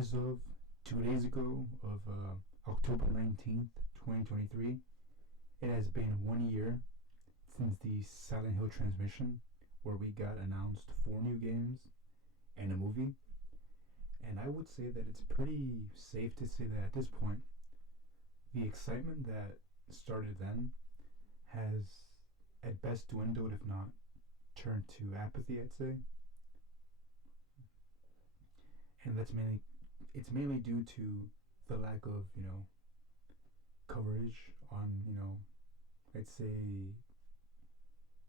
As of 2 days ago of October 19th, 2023, it has been 1 year since the Silent Hill transmission, where we got announced 4 new games and a movie. And I would say that it's pretty safe to say that at this point, the excitement that started then has at best dwindled, if not turned to apathy, I'd say. And it's mainly due to the lack of, coverage on, I'd say,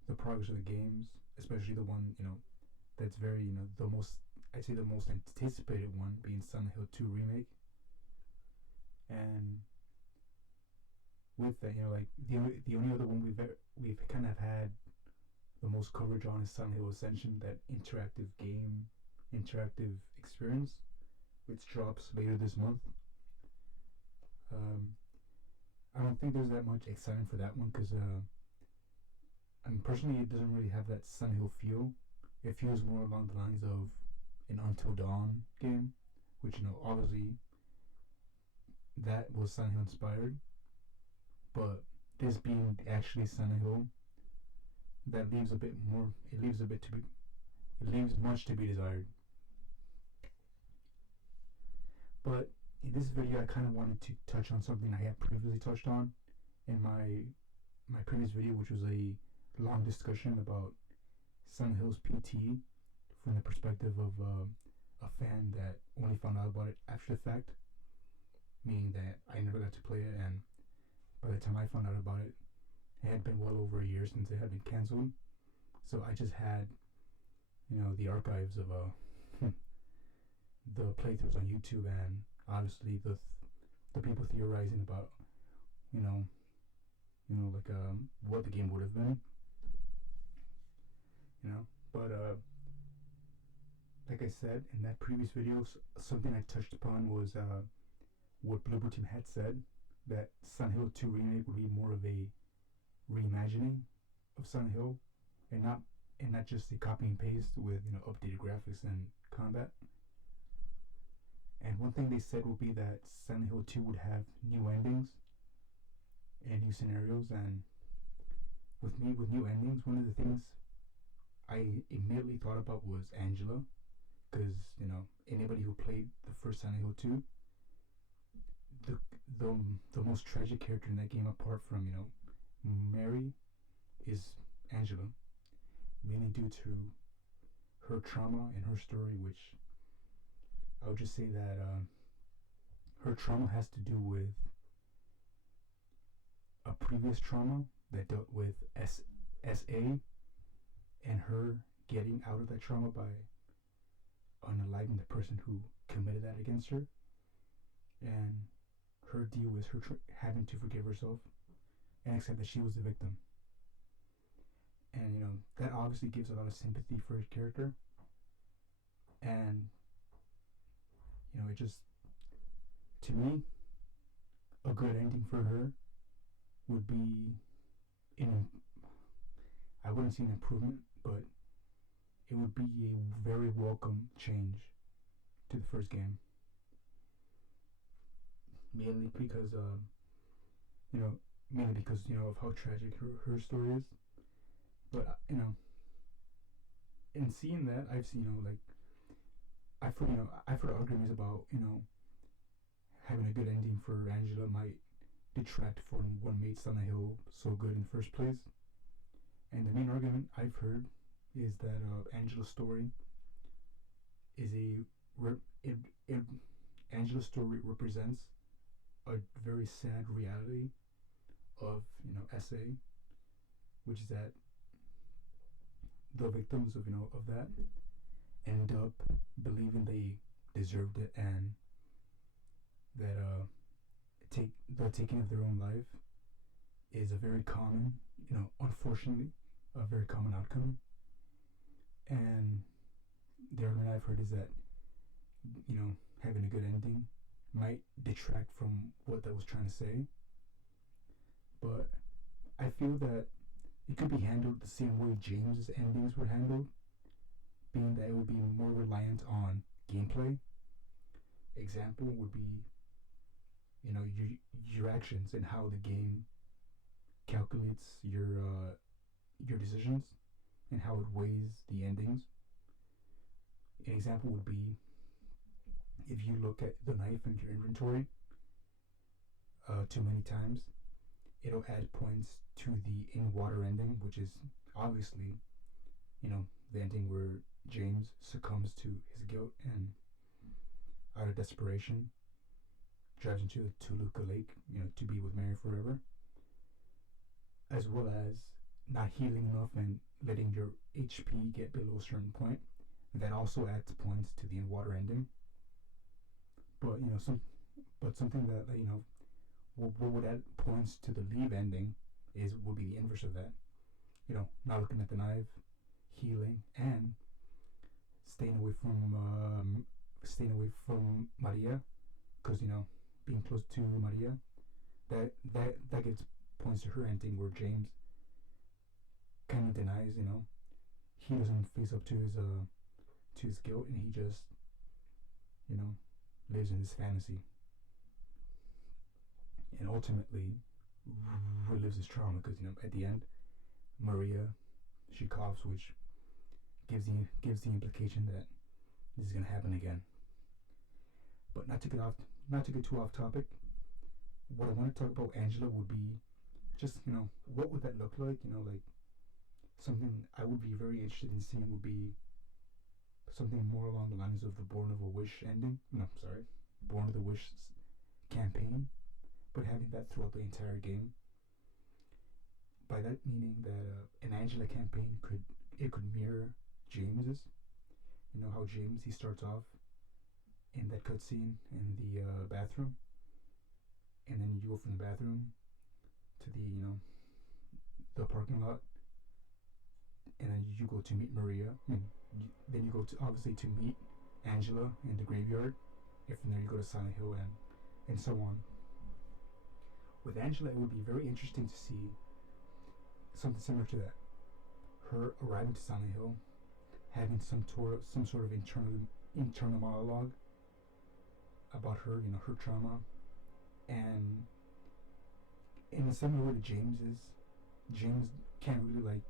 the progress of the games, especially the one, that's very, the most anticipated one being Silent Hill 2 Remake. And with that, the only other one we've kind of had the most coverage on is Silent Hill Ascension, that interactive experience, which drops later this month. I don't think there's that much excitement for that one because personally, it doesn't really have that Silent Hill feel. It feels more along the lines of an Until Dawn game, which obviously that was Silent Hill inspired, but this being actually Silent Hill, that leaves much to be desired. But in this video, I kind of wanted to touch on something I had previously touched on in my previous video, which was a long discussion about Silent Hill's PT from the perspective of a fan that only found out about it after the fact, meaning that I never got to play it, and by the time I found out about it, it had been well over a year since it had been cancelled. So I just had, the archives of the playthroughs on YouTube, and obviously the people theorizing about, what the game would have been, But like I said in that previous video, something I touched upon was what Bloober Team had said, that Silent Hill 2 Remake would be more of a reimagining of Silent Hill, and not just a copy and paste with updated graphics and combat. And one thing they said would be that Silent Hill 2 would have new endings and new scenarios. And with new endings, one of the things I immediately thought about was Angela, because anybody who played the first Silent Hill 2, the most tragic character in that game, apart from Mary, is Angela, mainly due to her trauma and her story, which I would just say that her trauma has to do with a previous trauma that dealt with SA, and her getting out of that trauma by unaliving the person who committed that against her, and her deal with her having to forgive herself and accept that she was the victim. And that obviously gives a lot of sympathy for her character, and it just, to me, a good ending for her would be I wouldn't say an improvement, but it would be a very welcome change to the first game. Mainly because of how tragic her story is. But in seeing that, I've seen I've heard arguments about having a good ending for Angela might detract from what made Silent Hill so good in the first place. And the main argument I've heard is that Angela's story is Angela's story represents a very sad reality of SA, which is that the victims of that end up believing they deserved it, and that the taking of their own life is a very common, unfortunately, a very common outcome. And the argument I've heard is that having a good ending might detract from what that was trying to say, but I feel that it could be handled the same way James' endings were handled, being that it would be more reliant on gameplay example would be, your actions and how the game calculates your decisions and how it weighs the endings. An example would be if you look at the knife in your inventory too many times, it'll add points to the in water ending, which is obviously, the ending where James succumbs to his guilt and, out of desperation, drives into the Toluca Lake, to be with Mary forever, as well as not healing enough and letting your HP get below a certain point. That also adds points to the in water ending. But something that what would add points to the leave ending would be the inverse of that. Not looking at the knife, healing, and staying away from Maria, because being close to Maria, that gives points to her ending, where James kind of denies, he doesn't face up to his guilt, and he just lives in this fantasy, and ultimately relives his trauma, because at the end, Maria, she coughs, which gives the implication that this is gonna happen again. But not to get too off topic, what I want to talk about Angela would be just, what would that look like? Like, something I would be very interested in seeing would be something more along the lines of the Born of a Wish ending. No, sorry, Born of the Wish campaign, but having that throughout the entire game. By that meaning that an Angela campaign could mirror James's. How James, he starts off in that cutscene in the bathroom, and then you go from the bathroom to the parking lot, and then you go to meet Maria. Then you go to, obviously, to meet Angela in the graveyard, and from there you go to Silent Hill, and so on. With Angela, it would be very interesting to see something similar to that. Her arriving to Silent Hill, having some sort of internal monologue about her, her trauma, and in a similar way to James can't really,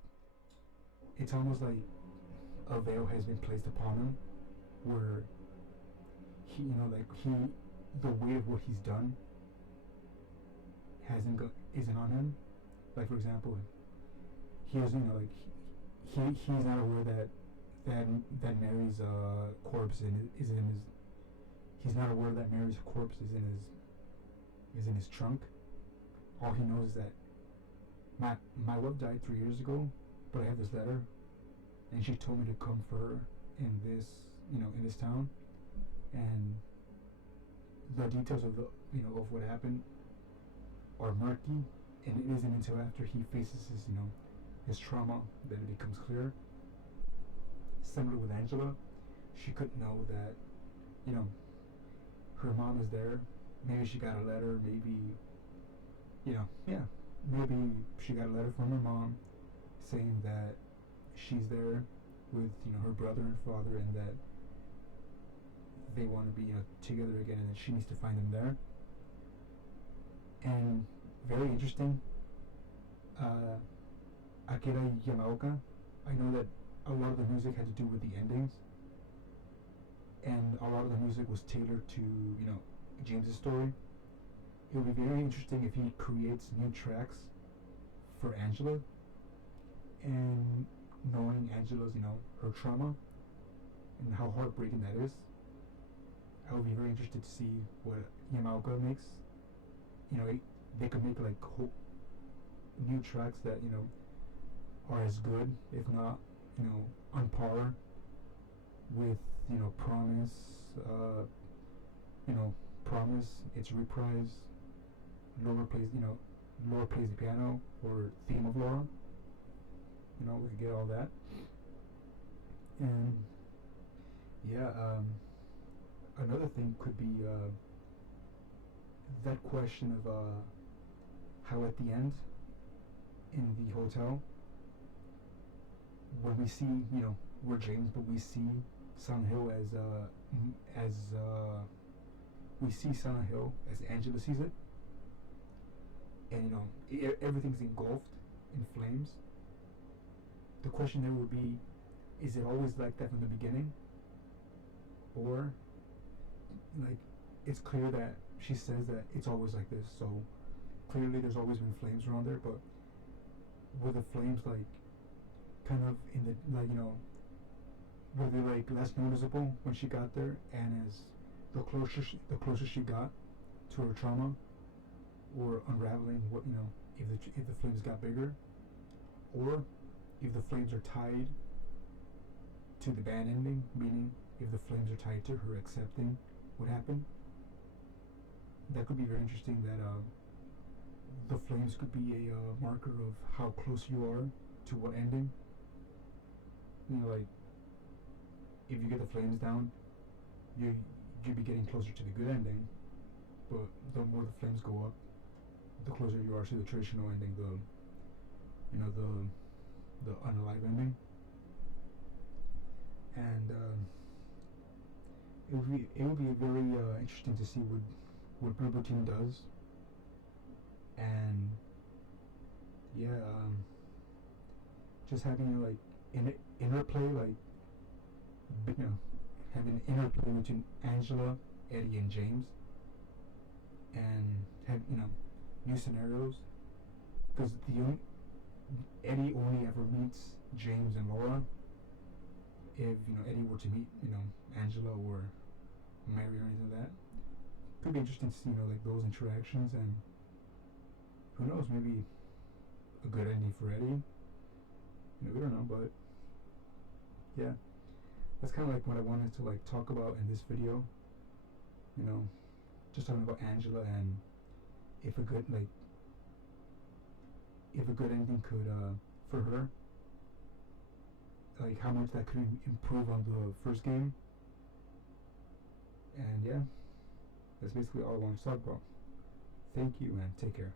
it's almost like a veil has been placed upon him, where he, the weight of what he's done isn't on him. Like, for example, he has, he's not aware that Mary's corpse is in his. He's not aware that Mary's corpse is in his trunk. All he knows is that my love died 3 years ago, but I have this letter, and she told me to come for her in this town, and the details of of what happened are murky, and it isn't until after he faces his trauma that it becomes clear. Similar with Angela, she couldn't know that her mom is there. Maybe she got a letter, maybe maybe she got a letter from her mom saying that she's there with her brother and father, and that they want to be together again, and that she needs to find them there. And very interesting, Akira Yamaoka, I know that a lot of the music had to do with the endings, and a lot of the music was tailored to James's story. It would be very interesting if he creates new tracks for Angela, and knowing Angela's her trauma and how heartbreaking that is, I would be very interested to see what Yamaoka makes. They could make new tracks that are as good, if not on par with Promise, Promise, It's Reprise, Laura plays the piano, or Theme of Laura. We could get all that. And yeah, another thing could be that question of how at the end in the hotel, when we see we're James, but we see Silent Hill as we see Silent Hill as Angela sees it, and everything's engulfed in flames. The question there would be, is it always like that from the beginning? Or, like, it's clear that she says that it's always like this, so clearly there's always been flames around there, but were the flames, like, kind of in the, like, were they, like, less noticeable when she got there, and as the closer she got to her trauma, or unraveling what, if the flames got bigger, or if the flames are tied to the bad ending, meaning if the flames are tied to her accepting what happened. That could be very interesting, that the flames could be a marker of how close you are to what ending. Like, if you get the flames down, you'd be getting closer to the good ending, but the more the flames go up, the closer you are to the traditional ending, the unalive ending. And it would be very interesting to see what Blue Team does. And yeah, just having like interplay, like having an interplay between Angela, Eddie, and James, and have new scenarios, because Eddie only ever meets James and Laura. If Eddie were to meet Angela or Mary or anything like that, could be interesting to see like those interactions, and who knows, maybe a good ending for Eddie. We don't know, but yeah, that's kind of like what I wanted to like talk about in this video. Just talking about Angela, and if a good ending could for her, like how much that could improve on the first game. And yeah, that's basically all I wanted to talk about. Thank you and take care.